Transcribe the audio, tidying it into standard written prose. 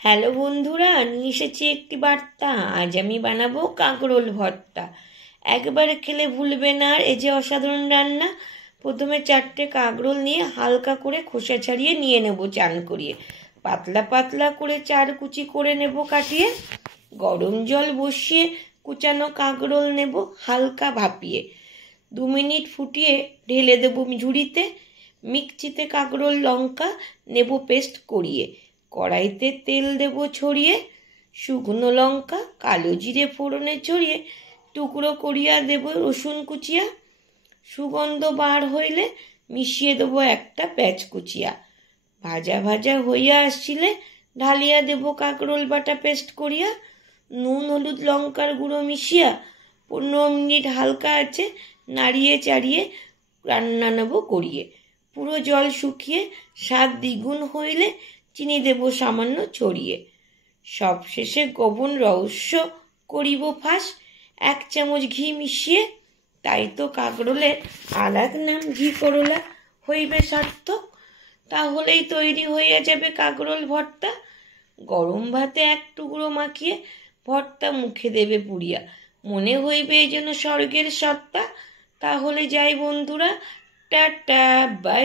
Hello বন্ধুরা, নিয়ে এসেছি একটি বার্তা। আজ আমি বানাবো কাঁকরোল ভর্তা। একবারে খেলে ভুলবে না। আর এই যে অসাধারণ রান্না। প্রথমে 4টে কাঁকরোল নিয়ে হালকা করে খোসা ছাড়িয়ে নিয়ে নেব চান করিয়ে। পাতলা পাতলা করে 4 কুচি করে নেব কাটিয়ে। গরম জল বসিয়ে কুচানো কাঁকরোল নেব হালকা ভাপিয়ে। 2 মিনিট ফুটিয়ে ঢেলে দেবো ঝুড়িতে। মিক্সিতে কাঁকরোল লঙ্কা নেব পেস্ট করিয়ে। কড়াইতে তেল দেব ছড়িয়ে। শুকনো লঙ্কা কালো জিরে ফোড়নে ছড়িয়ে টুকরো করিয়া দেব রসুন কুচিয়া। সুগন্ধ বার হইলে মিশিয়ে দেবো একটা পেঁয়াজ কুচিয়া। ভাজা ভাজা হইয়া আসছিলে ঢালিয়া দেব কাঁকরোল বাটা পেস্ট করিয়া। নুন হলুদ লঙ্কার গুঁড়ো মিশিয়া 15 মিনিট হালকা আছে নাড়িয়ে চাড়িয়ে রান্না নেব করিয়ে। পুরো জল শুকিয়ে স্বাদ দ্বিগুণ হইলে চিনি দেব সামান্য ছড়িয়ে। সব শেষে গোপন রহস্য করিব ফাঁস, 1 চামচ ঘি মিশিয়ে। তাই তো কাঁকরোলের আর এক নাম ঘি করলা হইবে সার্থক। তাহলেই তৈরি হইয়া যাবে কাঁকরোল ভর্তা। গরম ভাতে 1 টুকরো মাখিয়ে ভর্তা মুখে দেবে পুড়িয়া। মনে হইবে এই যেন স্বর্গের সত্তা। তাহলে যাই বন্ধুরা, টাটা বাই।